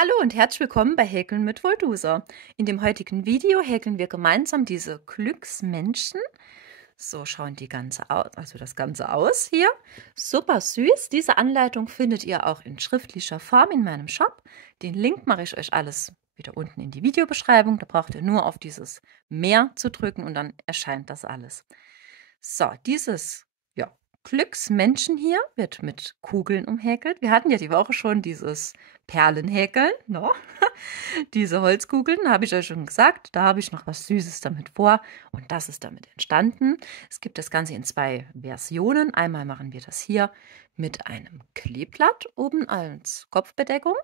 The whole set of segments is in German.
Hallo und herzlich willkommen bei Häkeln mit Voldusa. In dem heutigen Video häkeln wir gemeinsam diese Glücksmenschen. So schauen das Ganze aus hier. Super süß. Diese Anleitung findet ihr auch in schriftlicher Form in meinem Shop. Den Link mache ich euch alles wieder unten in die Videobeschreibung. Da braucht ihr nur auf dieses Mehr zu drücken und dann erscheint das alles. So, dieses Glücksmenschen hier wird mit Kugeln umhäkelt. Wir hatten ja die Woche schon dieses Perlenhäkeln, no? Diese Holzkugeln, habe ich euch schon gesagt. Da habe ich noch was Süßes damit vor und das ist damit entstanden. Es gibt das Ganze in zwei Versionen. Einmal machen wir das hier mit einem Kleeblatt oben als Kopfbedeckung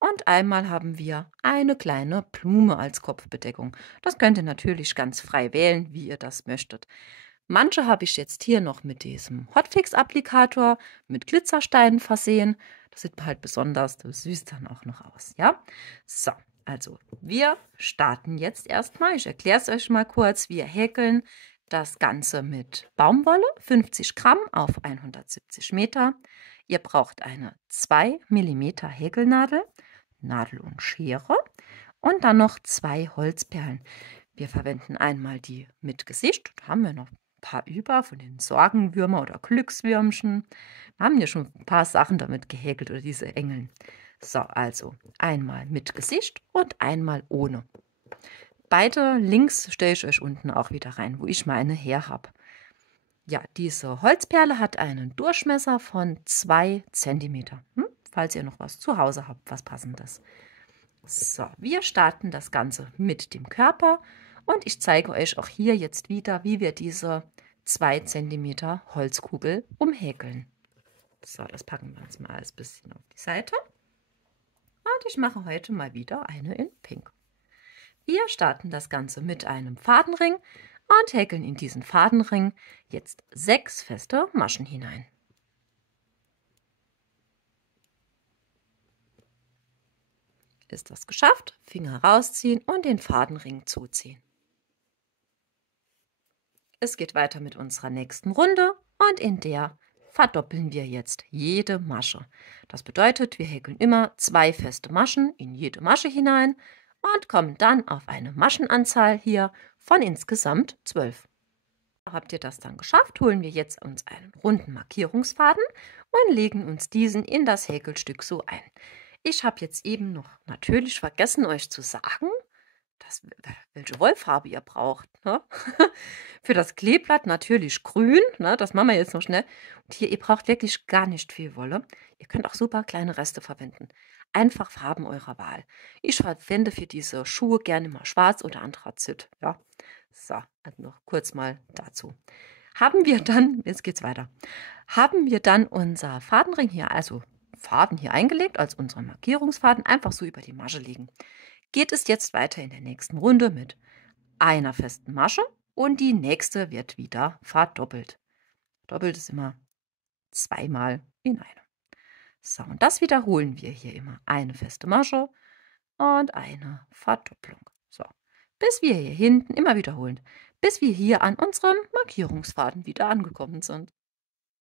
und einmal haben wir eine kleine Blume als Kopfbedeckung. Das könnt ihr natürlich ganz frei wählen, wie ihr das möchtet. Manche habe ich jetzt hier noch mit diesem Hotfix-Applikator mit Glitzersteinen versehen. Das sieht halt besonders süß dann auch noch aus, ja? So, also wir starten jetzt erstmal. Ich erkläre es euch mal kurz. Wir häkeln das Ganze mit Baumwolle, 50 Gramm auf 170 Meter. Ihr braucht eine 2 mm Häkelnadel, Nadel und Schere und dann noch 2 Holzperlen. Wir verwenden einmal die mit Gesicht. Da haben wir noch paar über von den Sorgenwürmer oder Glückswürmchen. Wir haben ja schon ein paar Sachen damit gehäkelt oder diese Engeln. So, also einmal mit Gesicht und einmal ohne. Beide Links stelle ich euch unten auch wieder rein, wo ich meine her habe. Ja, diese Holzperle hat einen Durchmesser von 2 cm. Falls ihr noch was zu Hause habt, was passendes. So, wir starten das Ganze mit dem Körper und ich zeige euch auch hier jetzt wieder, wie wir diese 2 cm Holzkugel umhäkeln. So, das packen wir uns mal ein bisschen auf die Seite. Und ich mache heute mal wieder eine in Pink. Wir starten das Ganze mit einem Fadenring und häkeln in diesen Fadenring jetzt 6 feste Maschen hinein. Ist das geschafft? Finger rausziehen und den Fadenring zuziehen. Es geht weiter mit unserer nächsten Runde und in der verdoppeln wir jetzt jede Masche. Das bedeutet, wir häkeln immer 2 feste Maschen in jede Masche hinein und kommen dann auf eine Maschenanzahl hier von insgesamt 12. Habt ihr das dann geschafft, holen wir jetzt uns einen runden Markierungsfaden und legen uns diesen in das Häkelstück so ein. Ich habe jetzt eben noch natürlich vergessen, euch zu sagen, welche Wollfarbe ihr braucht. Ne? Für das Kleeblatt natürlich grün, ne? Das machen wir jetzt noch schnell. Und hier, ihr braucht wirklich gar nicht viel Wolle. Ihr könnt auch super kleine Reste verwenden. Einfach Farben eurer Wahl. Ich verwende für diese Schuhe gerne mal schwarz oder Anthrazit. Ja? So, also noch kurz mal dazu. Haben wir dann, jetzt geht's weiter, haben wir dann unser Fadenring hier, also Faden hier eingelegt, als unseren Markierungsfaden, einfach so über die Masche legen. Geht es jetzt weiter in der nächsten Runde mit einer festen Masche und die nächste wird wieder verdoppelt. Doppelt ist immer zweimal in einem. So, und das wiederholen wir hier immer. Eine feste Masche und eine Verdopplung. So, bis wir hier hinten immer wiederholen, bis wir hier an unserem Markierungsfaden wieder angekommen sind.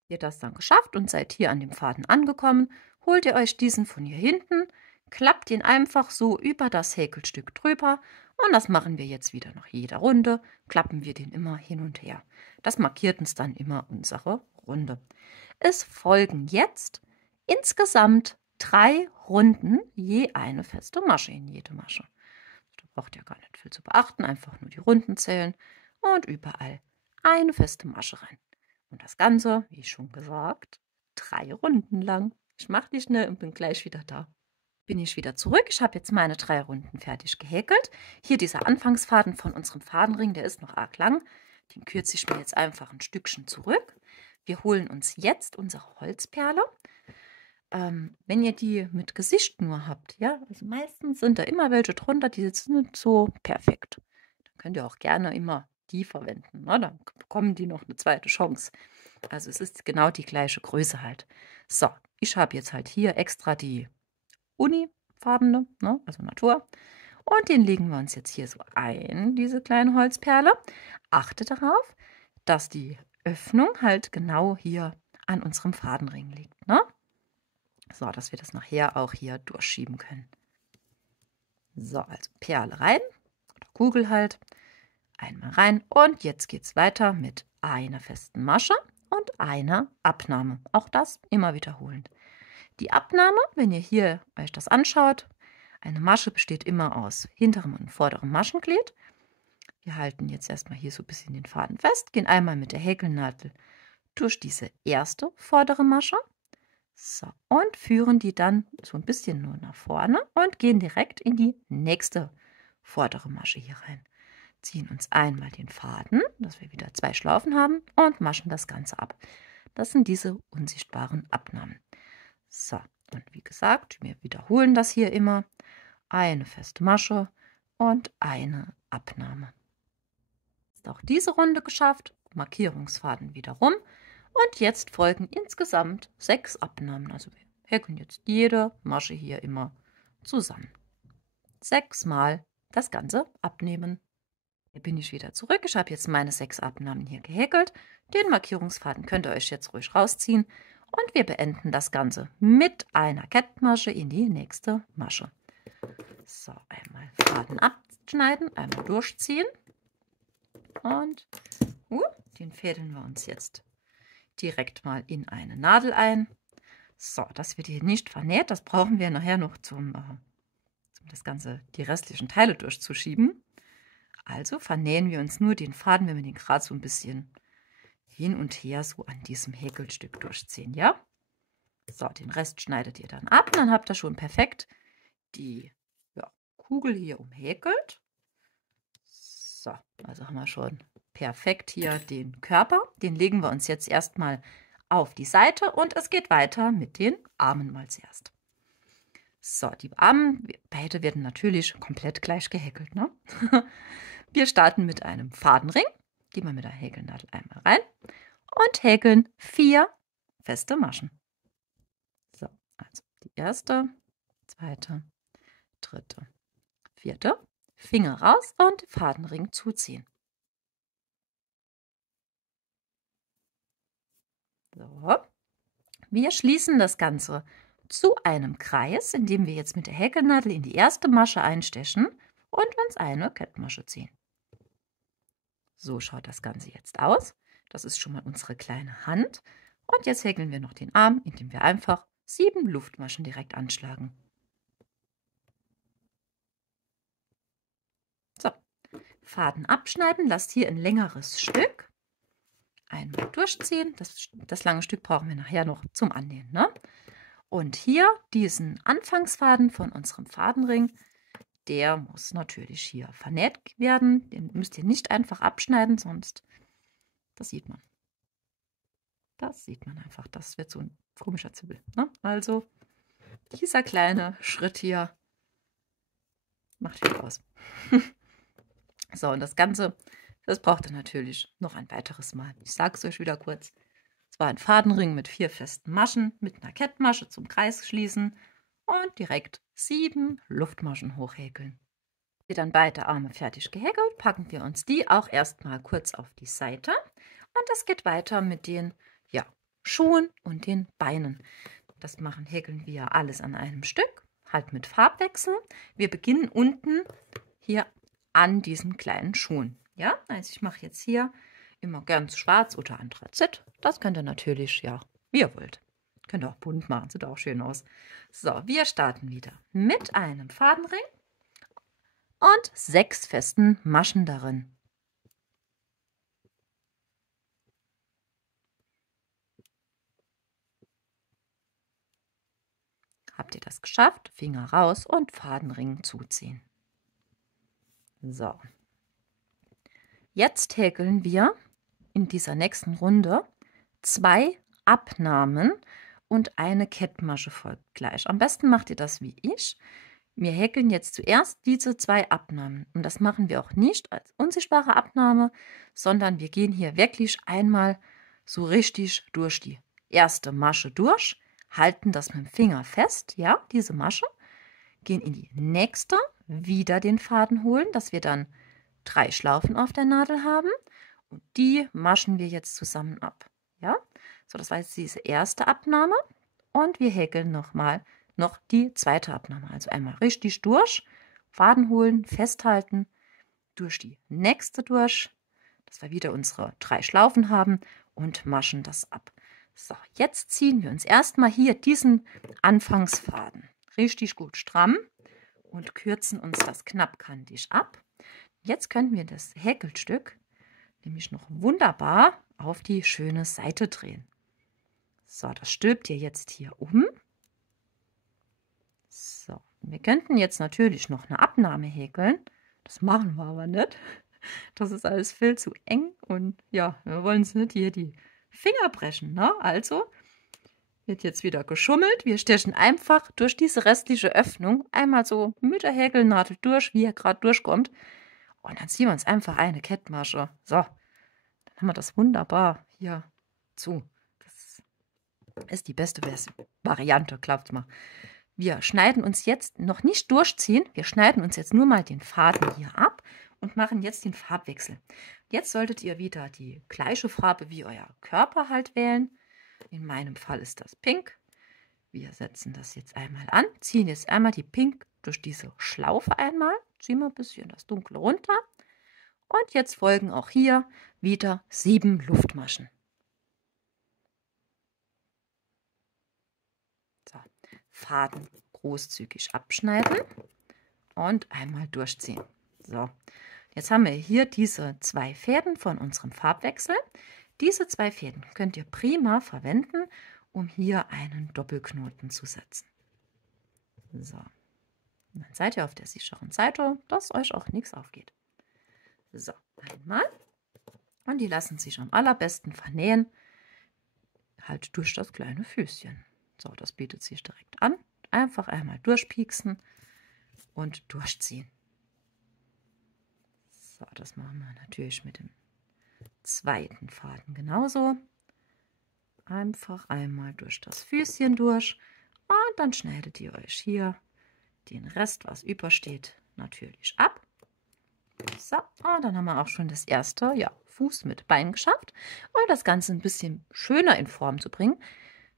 Ihr das dann geschafft und seid hier an dem Faden angekommen, holt ihr euch diesen von hier hinten, klappt ihn einfach so über das Häkelstück drüber und das machen wir jetzt wieder nach jeder Runde, klappen wir den immer hin und her. Das markiert uns dann immer unsere Runde. Es folgen jetzt insgesamt 3 Runden, je eine feste Masche in jede Masche. Da braucht ihr gar nicht viel zu beachten, einfach nur die Runden zählen und überall eine feste Masche rein. Und das Ganze, wie schon gesagt, 3 Runden lang. Ich mache die schnell und bin gleich wieder da. Bin ich wieder zurück. Ich habe jetzt meine 3 Runden fertig gehäkelt. Hier dieser Anfangsfaden von unserem Fadenring, der ist noch arg lang. Den kürze ich mir jetzt einfach ein Stückchen zurück. Wir holen uns jetzt unsere Holzperle. Wenn ihr die mit Gesicht nur habt, ja, also meistens sind da immer welche drunter, die sind nicht so perfekt. Dann könnt ihr auch gerne immer die verwenden. Ne? Dann bekommen die noch eine zweite Chance. Also es ist genau die gleiche Größe halt. So, ich habe jetzt halt hier extra die Unifarbene, ne? Also Natur. Und den legen wir uns jetzt hier so ein, diese kleine Holzperle. Achtet darauf, dass die Öffnung halt genau hier an unserem Fadenring liegt. Ne? So, dass wir das nachher auch hier durchschieben können. So, also Perle rein, oder Kugel halt, einmal rein und jetzt geht es weiter mit einer festen Masche und einer Abnahme. Auch das immer wiederholend. Die Abnahme, wenn ihr hier euch das anschaut, eine Masche besteht immer aus hinterem und vorderem Maschenglied. Wir halten jetzt erstmal hier so ein bisschen den Faden fest, gehen einmal mit der Häkelnadel durch diese erste vordere Masche. So, und führen die dann so ein bisschen nur nach vorne und gehen direkt in die nächste vordere Masche hier rein. Ziehen uns einmal den Faden, dass wir wieder 2 Schlaufen haben und maschen das Ganze ab. Das sind diese unsichtbaren Abnahmen. So, und wie gesagt, wir wiederholen das hier immer. Eine feste Masche und eine Abnahme. Ist auch diese Runde geschafft. Markierungsfaden wieder rum. Und jetzt folgen insgesamt 6 Abnahmen. Also wir häkeln jetzt jede Masche hier immer zusammen. 6 Mal das Ganze abnehmen. Hier bin ich wieder zurück. Ich habe jetzt meine 6 Abnahmen hier gehäkelt. Den Markierungsfaden könnt ihr euch jetzt ruhig rausziehen. Und wir beenden das Ganze mit einer Kettmasche in die nächste Masche. So, einmal Faden abschneiden, einmal durchziehen. Und den fädeln wir uns jetzt direkt mal in eine Nadel ein. So, das wird hier nicht vernäht. Das brauchen wir nachher noch zum das Ganze, die restlichen Teile durchzuschieben. Also vernähen wir uns nur den Faden, wenn wir den gerade so ein bisschen hin und her so an diesem Häkelstück durchziehen, ja? So, den Rest schneidet ihr dann ab und dann habt ihr schon perfekt die Kugel hier umhäkelt. So, also haben wir schon perfekt hier den Körper. Den legen wir uns jetzt erstmal auf die Seite und es geht weiter mit den Armen mal zuerst. So, die Arme, beide werden natürlich komplett gleich gehäkelt, ne? Wir starten mit einem Fadenring. Gehen wir mit der Häkelnadel einmal rein und häkeln 4 feste Maschen. So, also die erste, zweite, dritte, vierte. Finger raus und Fadenring zuziehen. So. Wir schließen das Ganze zu einem Kreis, indem wir jetzt mit der Häkelnadel in die erste Masche einstechen und uns eine Kettmasche ziehen. So schaut das Ganze jetzt aus. Das ist schon mal unsere kleine Hand. Und jetzt häkeln wir noch den Arm, indem wir einfach 7 Luftmaschen direkt anschlagen. So, Faden abschneiden, lasst hier ein längeres Stück. Einmal durchziehen. Das lange Stück brauchen wir nachher noch zum Annähen, ne? Und hier diesen Anfangsfaden von unserem Fadenring, der muss natürlich hier vernäht werden. Den müsst ihr nicht einfach abschneiden, sonst, das sieht man. Das sieht man einfach. Das wird so ein komischer Zippel, ne? Also dieser kleine Schritt hier macht viel aus. So, und das Ganze, das braucht ihr natürlich noch ein weiteres Mal. Ich sage es euch wieder kurz. Es war ein Fadenring mit 4 festen Maschen, mit einer Kettmasche zum Kreis schließen und direkt 7 Luftmaschen hochhäkeln. Wir dann beide Arme fertig gehäkelt, packen wir uns die auch erstmal kurz auf die Seite. Und es geht weiter mit den Schuhen und den Beinen. Das häkeln wir alles an einem Stück, halt mit Farbwechsel. Wir beginnen unten hier an diesen kleinen Schuhen. Ja, also ich mache jetzt hier immer ganz schwarz oder Anthrazit. Das könnt ihr natürlich, wie ihr wollt. Könnt ihr auch bunt machen, sieht auch schön aus. So, wir starten wieder mit einem Fadenring und 6 festen Maschen darin. Habt ihr das geschafft? Finger raus und Fadenring zuziehen. So. Jetzt häkeln wir in dieser nächsten Runde 2 Abnahmen und eine Kettmasche folgt gleich. Am besten macht ihr das wie ich. Wir häkeln jetzt zuerst diese 2 Abnahmen. Und das machen wir auch nicht als unsichtbare Abnahme, sondern wir gehen hier wirklich einmal so richtig durch die erste Masche durch, halten das mit dem Finger fest, ja, diese Masche, gehen in die nächste, wieder den Faden holen, dass wir dann 3 Schlaufen auf der Nadel haben und die maschen wir jetzt zusammen ab, ja. So, das war jetzt diese erste Abnahme und wir häkeln noch die zweite Abnahme, also einmal richtig durch Faden holen, festhalten, durch die nächste durch, dass wir wieder unsere 3 Schlaufen haben und maschen das ab. So, jetzt ziehen wir uns erstmal hier diesen Anfangsfaden richtig gut stramm und kürzen uns das knappkantig ab. Jetzt können wir das Häkelstück nämlich noch wunderbar auf die schöne Seite drehen. So, das stülpt ihr jetzt hier um. So, wir könnten jetzt natürlich noch eine Abnahme häkeln. Das machen wir aber nicht. Das ist alles viel zu eng und ja, wir wollen es nicht hier die Finger brechen, ne? Also wird jetzt wieder geschummelt. Wir stechen einfach durch diese restliche Öffnung einmal so mit der Häkelnadel durch, wie er gerade durchkommt. Und dann ziehen wir uns einfach eine Kettmasche. So, dann haben wir das wunderbar hier zu. Das ist die beste Variante, glaubt mal. Wir schneiden uns jetzt noch nicht durchziehen. Wir schneiden uns jetzt nur mal den Faden hier ab und machen jetzt den Farbwechsel. Jetzt solltet ihr wieder die gleiche Farbe wie euer Körper halt wählen. In meinem Fall ist das Pink. Wir setzen das jetzt einmal an, ziehen jetzt einmal die Pink durch diese Schlaufe einmal, ziehen wir ein bisschen das Dunkle runter. Und jetzt folgen auch hier wieder 7 Luftmaschen. So, Faden großzügig abschneiden und einmal durchziehen. So, jetzt haben wir hier diese 2 Fäden von unserem Farbwechsel. Diese 2 Fäden könnt ihr prima verwenden, um hier einen Doppelknoten zu setzen. So, und dann seid ihr auf der sicheren Seite, dass euch auch nichts aufgeht. So, einmal. Und die lassen sich am allerbesten vernähen, halt durch das kleine Füßchen. So, das bietet sich direkt an. Einfach einmal durchpieksen und durchziehen. So, das machen wir natürlich mit dem zweiten Faden genauso. Einfach einmal durch das Füßchen durch und dann schneidet ihr euch hier den Rest, was übersteht, natürlich ab. So, und dann haben wir auch schon das erste Fuß mit Bein geschafft. Um das Ganze ein bisschen schöner in Form zu bringen,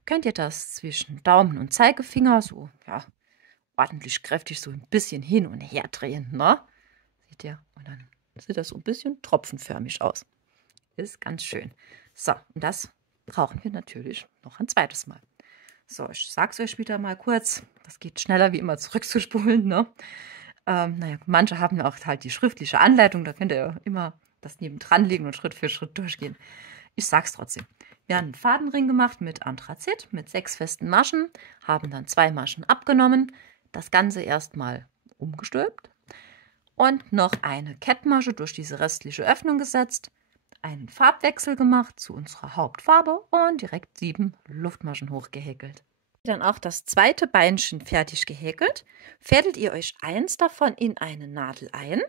könnt ihr das zwischen Daumen und Zeigefinger so ordentlich kräftig so ein bisschen hin und her drehen. Ne? Seht ihr? Und dann sieht das so ein bisschen tropfenförmig aus. Ist ganz schön. So, und das brauchen wir natürlich noch ein zweites Mal. So, ich sage es euch wieder mal kurz. Das geht schneller wie immer zurückzuspulen. Ne? Naja, manche haben auch halt die schriftliche Anleitung. Da könnt ihr immer das nebendran legen und Schritt für Schritt durchgehen. Ich sag's trotzdem. Wir haben einen Fadenring gemacht mit Anthrazit, mit 6 festen Maschen, haben dann 2 Maschen abgenommen, das Ganze erstmal umgestülpt und noch eine Kettmasche durch diese restliche Öffnung gesetzt, einen Farbwechsel gemacht zu unserer Hauptfarbe und direkt 7 Luftmaschen hochgehäkelt. Dann auch das zweite Beinchen fertig gehäkelt, fädelt ihr euch eins davon in eine Nadel ein,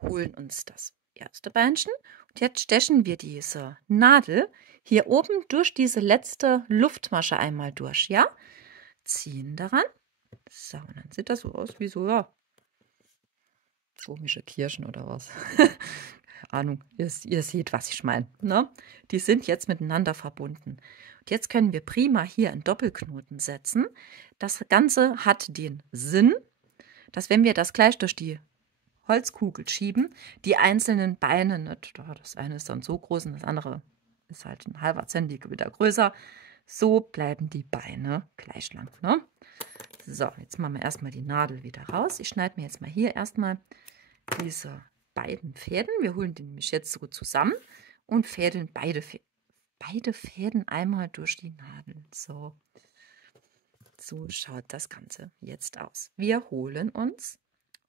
holen uns das erste Beinchen und jetzt stechen wir diese Nadel hier oben durch diese letzte Luftmasche einmal durch, ja? Ziehen daran. So, und dann sieht das so aus wie so, komische Kirschen oder was. Keine Ahnung, ihr seht, was ich meine. Ne? Die sind jetzt miteinander verbunden. Und jetzt können wir prima hier einen Doppelknoten setzen. Das Ganze hat den Sinn, dass wenn wir das gleich durch die Holzkugel schieben, die einzelnen Beine nicht, das eine ist dann so groß und das andere ist halt ein halber Zentimeter größer, so bleiben die Beine gleich lang. Ne? So, jetzt machen wir erstmal die Nadel wieder raus. Ich schneide mir jetzt mal hier erstmal diese beiden Fäden. Wir holen die nämlich jetzt so zusammen und fädeln beide Fäden einmal durch die Nadel. So schaut das Ganze jetzt aus. Wir holen uns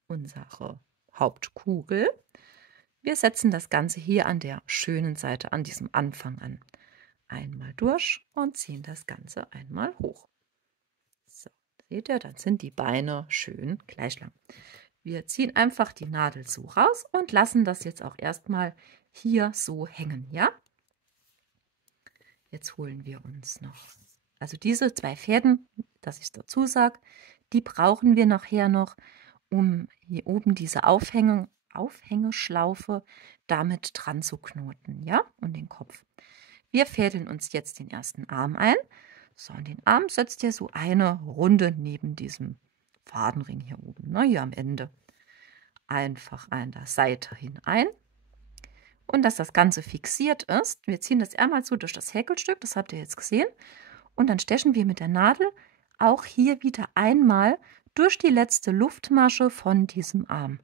unsere Hauptkugel. Wir setzen das Ganze hier an der schönen Seite, an diesem Anfang an. Einmal durch und ziehen das Ganze einmal hoch. So, seht ihr, dann sind die Beine schön gleich lang. Wir ziehen einfach die Nadel so raus und lassen das jetzt auch erstmal hier so hängen, ja? Jetzt holen wir uns noch, also diese 2 Fäden, dass ich es dazu sage, die brauchen wir nachher noch, um hier oben diese Aufhängeschlaufe damit dran zu knoten, ja? Und den Kopf. Wir fädeln uns jetzt den ersten Arm ein. So, und den Arm setzt ihr so eine Runde neben diesem Fadenring hier oben, ne, hier am Ende. einfach an der Seite hinein. Und dass das Ganze fixiert ist, wir ziehen das einmal so durch das Häkelstück, das habt ihr jetzt gesehen. Und dann stechen wir mit der Nadel auch hier wieder einmal durch die letzte Luftmasche von diesem Arm.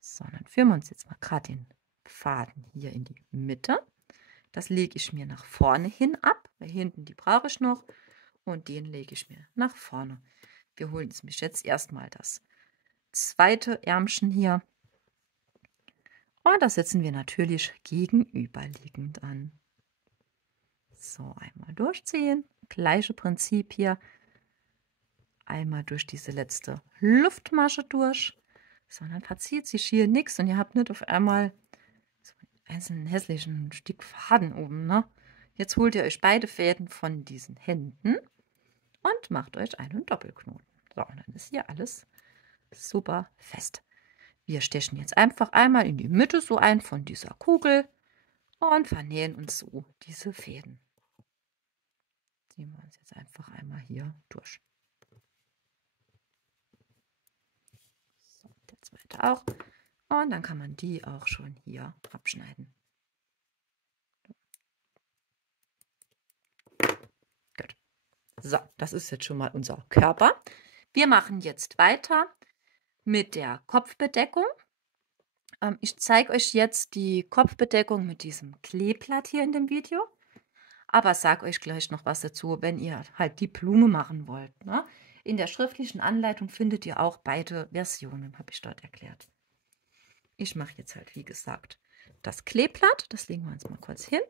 So, dann führen wir uns jetzt mal gerade den Faden hier in die Mitte. Das lege ich mir nach vorne hin ab, weil hinten die brauche ich noch. Und den lege ich mir nach vorne. Wir holen uns jetzt erstmal das zweite Ärmchen hier. Und das setzen wir natürlich gegenüberliegend an. So, einmal durchziehen. Gleiche Prinzip hier. Einmal durch diese letzte Luftmasche durch. So, dann verzieht sich hier nichts und ihr habt nicht auf einmal so einen einzelnen hässlichen Stück Faden oben, ne? Jetzt holt ihr euch beide Fäden von diesen Händen und macht euch einen Doppelknoten. So, und dann ist hier alles super fest. Wir stechen jetzt einfach einmal in die Mitte so ein von dieser Kugel und vernähen uns so diese Fäden. Ziehen wir uns jetzt einfach einmal hier durch. So, der zweite auch. Und dann kann man die auch schon hier abschneiden. Gut. So, das ist jetzt schon mal unser Körper. Wir machen jetzt weiter mit der Kopfbedeckung. Ich zeige euch jetzt die Kopfbedeckung mit diesem Kleeblatt hier in dem Video. Aber sage euch gleich noch was dazu, wenn ihr halt die Blume machen wollt. Ne? In der schriftlichen Anleitung findet ihr auch beide Versionen, habe ich dort erklärt. Ich mache jetzt halt, wie gesagt, das Kleeblatt. Das legen wir uns mal kurz hin.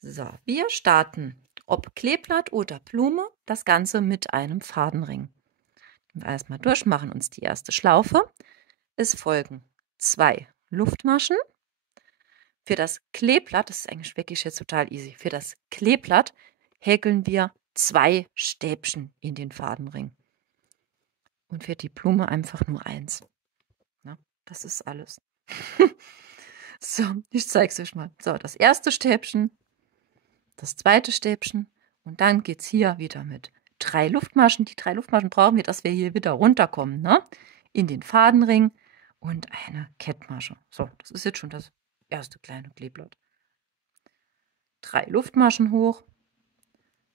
So, wir starten, ob Kleeblatt oder Blume, das Ganze mit einem Fadenring. Wir erstmal durch, machen uns die erste Schlaufe. Es folgen 2 Luftmaschen. Für das Kleeblatt, das ist eigentlich wirklich jetzt total easy, für das Kleeblatt häkeln wir 2 Stäbchen in den Fadenring. Und für die Blume einfach nur 1. Na, das ist alles. So, ich zeige es euch mal. So, das erste Stäbchen, das zweite Stäbchen und dann geht es hier wieder mit 3 Luftmaschen. Die 3 Luftmaschen brauchen wir, dass wir hier wieder runterkommen, ne? In den Fadenring und eine Kettmasche. So, das ist jetzt schon das erste kleine Kleeblatt. 3 Luftmaschen hoch,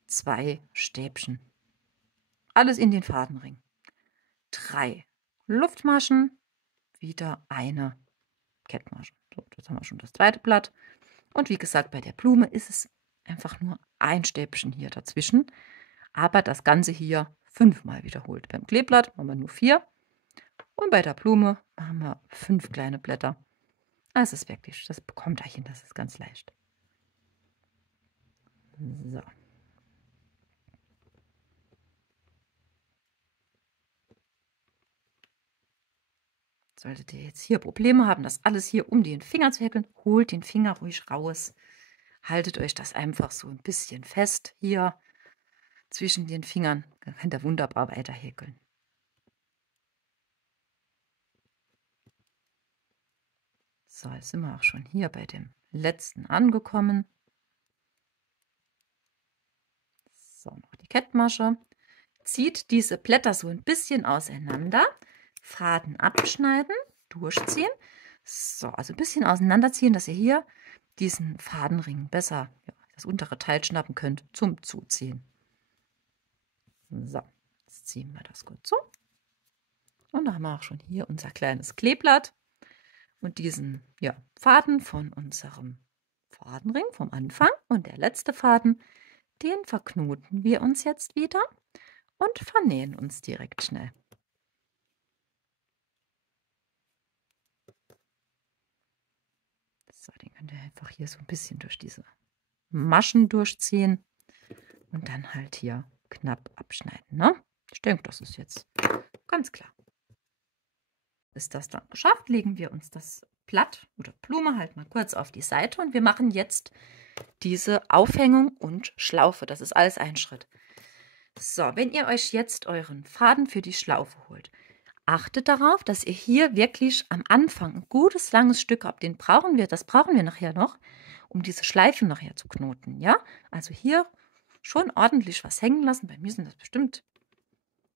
2 Stäbchen. Alles in den Fadenring. 3 Luftmaschen, wieder eine Kettmasche. So, jetzt haben wir schon das zweite Blatt. Und wie gesagt, bei der Blume ist es einfach nur ein Stäbchen hier dazwischen. Aber das Ganze hier 5-mal wiederholt. Beim Kleeblatt machen wir nur 4. Und bei der Blume machen wir 5 kleine Blätter. Das ist wirklich, das bekommt ihr hin, das ist ganz leicht. So. Solltet ihr jetzt hier Probleme haben, das alles hier um den Finger zu häkeln, holt den Finger ruhig raus. Haltet euch das einfach so ein bisschen fest hier zwischen den Fingern. Dann könnt ihr wunderbar weiter häkeln. So, jetzt sind wir auch schon hier bei dem letzten angekommen. So, noch die Kettmasche. Zieht diese Blätter so ein bisschen auseinander. Faden abschneiden, durchziehen. So, also ein bisschen auseinanderziehen, dass ihr hier diesen Fadenring besser, ja, das untere Teil schnappen könnt zum Zuziehen. So, jetzt ziehen wir das gut so. Und da haben wir auch schon hier unser kleines Kleeblatt. Und diesen, ja, Faden von unserem Fadenring vom Anfang und der letzte Faden, den verknoten wir uns jetzt wieder und vernähen uns direkt schnell. So, den könnt ihr einfach hier so ein bisschen durch diese Maschen durchziehen und dann halt hier knapp abschneiden. Ne? Ich denke, das ist jetzt ganz klar. Ist das dann geschafft, legen wir uns das Blatt oder Blume halt mal kurz auf die Seite und wir machen jetzt diese Aufhängung und Schlaufe. Das ist alles ein Schritt. So, wenn ihr euch jetzt euren Faden für die Schlaufe holt, achtet darauf, dass ihr hier wirklich am Anfang ein gutes, langes Stück habt. Das brauchen wir nachher noch, um diese Schleifen nachher zu knoten. Ja, also hier schon ordentlich was hängen lassen. Bei mir sind das bestimmt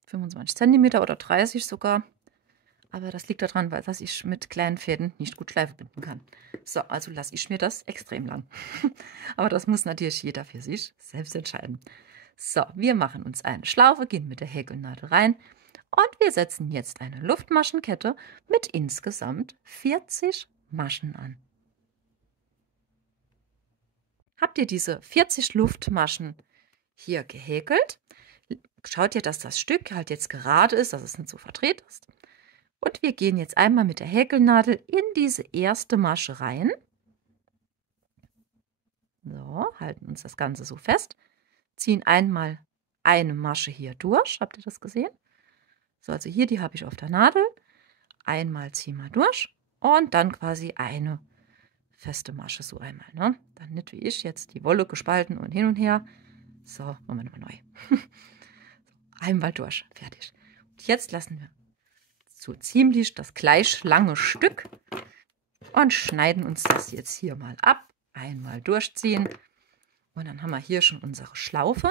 25 cm oder 30 sogar. Aber das liegt daran, weil dass ich mit kleinen Fäden nicht gut Schleife binden kann. So, also lasse ich mir das extrem lang. Aber das muss natürlich jeder für sich selbst entscheiden. So, wir machen uns eine Schlaufe, gehen mit der Häkelnadel rein und wir setzen jetzt eine Luftmaschenkette mit insgesamt 40 Maschen an. Habt ihr diese 40 Luftmaschen hier gehäkelt? Schaut ihr, dass das Stück halt jetzt gerade ist, dass es nicht so verdreht ist. Und wir gehen jetzt einmal mit der Häkelnadel in diese erste Masche rein. So, halten uns das Ganze so fest. Ziehen einmal eine Masche hier durch. Habt ihr das gesehen? So, also hier, die habe ich auf der Nadel. Einmal ziehen wir durch und dann quasi eine feste Masche so einmal. Ne? Dann nicht wie ich jetzt die Wolle gespalten und hin und her. So, machen wir nochmal neu. Einmal durch, fertig. Und jetzt lassen wir so ziemlich das gleich lange Stück und schneiden uns das jetzt hier mal ab. Einmal durchziehen und dann haben wir hier schon unsere Schlaufe.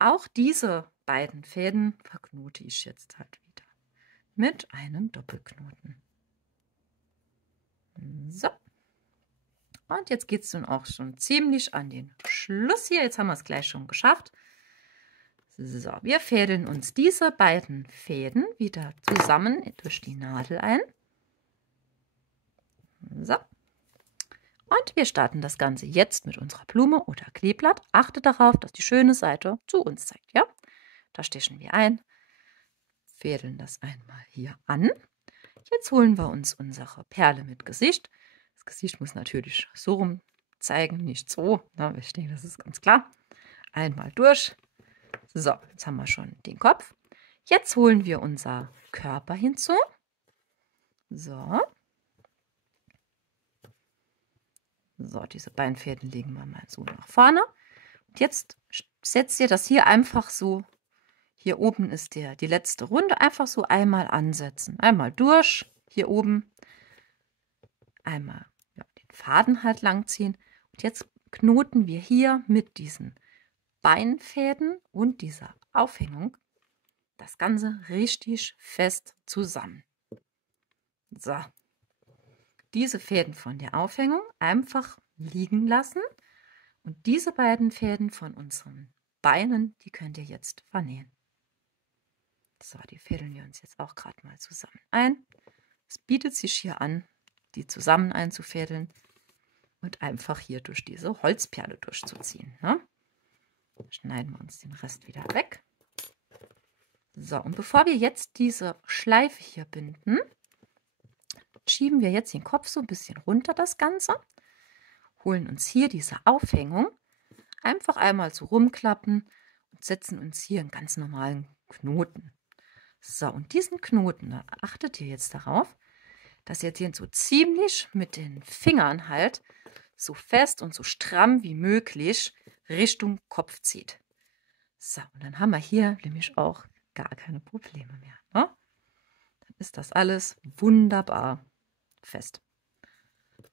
Auch diese beiden Fäden verknote ich jetzt halt wieder mit einem Doppelknoten. So. Und jetzt geht es nun auch schon ziemlich an den Schluss hier. Jetzt haben wir es gleich schon geschafft. So, wir fädeln uns diese beiden Fäden wieder zusammen durch die Nadel ein. So. Und wir starten das Ganze jetzt mit unserer Blume oder Kleeblatt. Achtet darauf, dass die schöne Seite zu uns zeigt. Ja? Da stechen wir ein, fädeln das einmal hier an. Jetzt holen wir uns unsere Perle mit Gesicht. Das Gesicht muss natürlich so rum zeigen, nicht so. Na, ich denke, das ist ganz klar. Einmal durch. So, jetzt haben wir schon den Kopf. Jetzt holen wir unser Körper hinzu. So. So, diese beiden Fäden legen wir mal so nach vorne. Und jetzt setzt ihr das hier einfach so. Hier oben ist die letzte Runde. Einfach so einmal ansetzen. Einmal durch, hier oben. Einmal den Faden halt lang ziehen. Und jetzt knoten wir hier mit diesen Beinfäden und dieser Aufhängung das Ganze richtig fest zusammen. So. Diese Fäden von der Aufhängung einfach liegen lassen und diese beiden Fäden von unseren Beinen, die könnt ihr jetzt vernähen. So, die fädeln wir uns jetzt auch gerade mal zusammen ein. Es bietet sich hier an, die zusammen einzufädeln und einfach hier durch diese Holzperle durchzuziehen. Ne? Schneiden wir uns den Rest wieder weg. So, und bevor wir jetzt diese Schleife hier binden, schieben wir jetzt den Kopf so ein bisschen runter, das Ganze. Holen uns hier diese Aufhängung, einfach einmal so rumklappen und setzen uns hier einen ganz normalen Knoten. So, und diesen Knoten, da achtet ihr jetzt darauf, dass ihr den so ziemlich mit den Fingern halt so fest und so stramm wie möglich Richtung Kopf zieht. So, und dann haben wir hier nämlich auch gar keine Probleme mehr. Ne? Dann ist das alles wunderbar fest.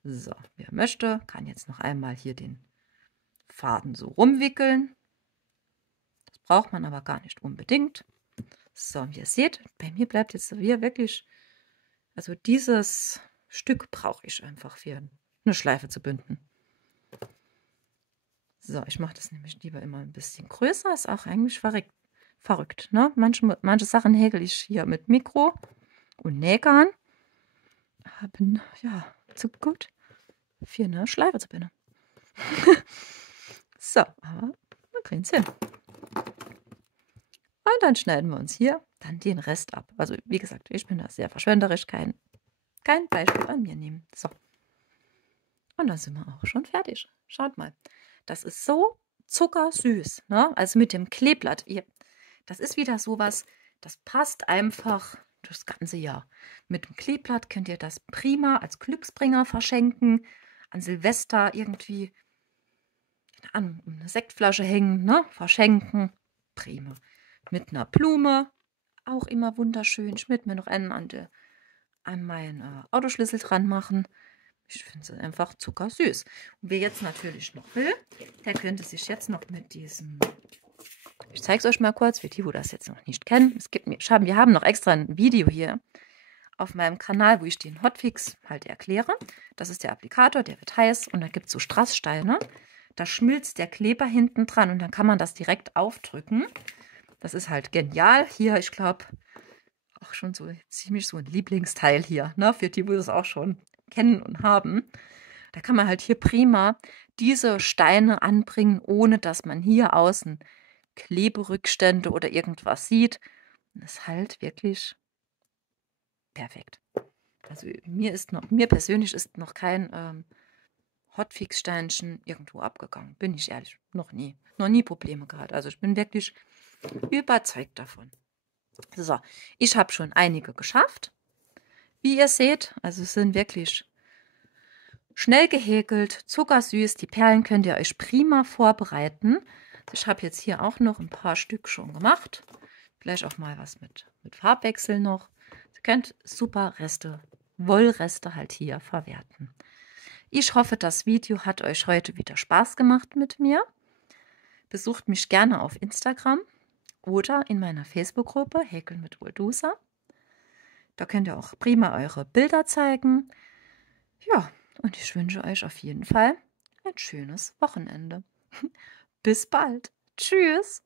So, wer möchte, kann jetzt noch einmal hier den Faden so rumwickeln. Das braucht man aber gar nicht unbedingt. So, wie ihr seht, bei mir bleibt jetzt hier wirklich, also dieses Stück brauche ich einfach für eine Schleife zu binden. So, ich mache das nämlich lieber immer ein bisschen größer, ist auch eigentlich verrückt. Ne? Manche Sachen häkel ich hier mit Mikro und Nähgarn. Bin ja zu gut für eine Schleife zu binden. So, aber wir kriegen es hin. Und dann schneiden wir uns hier dann den Rest ab. Also wie gesagt, ich bin da sehr verschwenderisch, kein Beispiel an mir nehmen. So. Und dann sind wir auch schon fertig. Schaut mal. Das ist so zuckersüß. Ne? Also mit dem Kleeblatt. Das ist wieder sowas, das passt einfach das ganze Jahr. Mit dem Kleeblatt könnt ihr das prima als Glücksbringer verschenken. An Silvester irgendwie an eine Sektflasche hängen, ne? Verschenken. Prima. Mit einer Blume. Auch immer wunderschön. Ich möchte mir noch einen an meinen Autoschlüssel dran machen. Ich finde es einfach zuckersüß. Und wer jetzt natürlich noch will, der könnte sich jetzt noch mit diesem, ich zeige es euch mal kurz, für die, wo das jetzt noch nicht kennen. Wir haben noch extra ein Video hier auf meinem Kanal, wo ich den Hotfix halt erkläre. Das ist der Applikator, der wird heiß und da gibt es so Strasssteine. Da schmilzt der Kleber hinten dran und dann kann man das direkt aufdrücken. Das ist halt genial. Hier, ich glaube, auch schon so ziemlich so ein Lieblingsteil hier, ne? Für die, die das auch schon kennen und haben. Da kann man halt hier prima diese Steine anbringen, ohne dass man hier außen Kleberückstände oder irgendwas sieht. Das ist halt wirklich perfekt. Also mir persönlich ist noch kein Hotfix-Steinchen irgendwo abgegangen. Bin ich ehrlich, noch nie. Noch nie Probleme gehabt. Also ich bin wirklich überzeugt davon. So, ich habe schon einige geschafft. Wie ihr seht, also es sind wirklich schnell gehäkelt, zuckersüß. Die Perlen könnt ihr euch prima vorbereiten. Ich habe jetzt hier auch noch ein paar Stück schon gemacht. Vielleicht auch mal was mit Farbwechsel noch. Ihr könnt super Wollreste halt hier verwerten. Ich hoffe, das Video hat euch heute wieder Spaß gemacht mit mir. Besucht mich gerne auf Instagram oder in meiner Facebook-Gruppe Häkeln mit Uldusa. Da könnt ihr auch prima eure Bilder zeigen. Ja, und ich wünsche euch auf jeden Fall ein schönes Wochenende. Bis bald. Tschüss.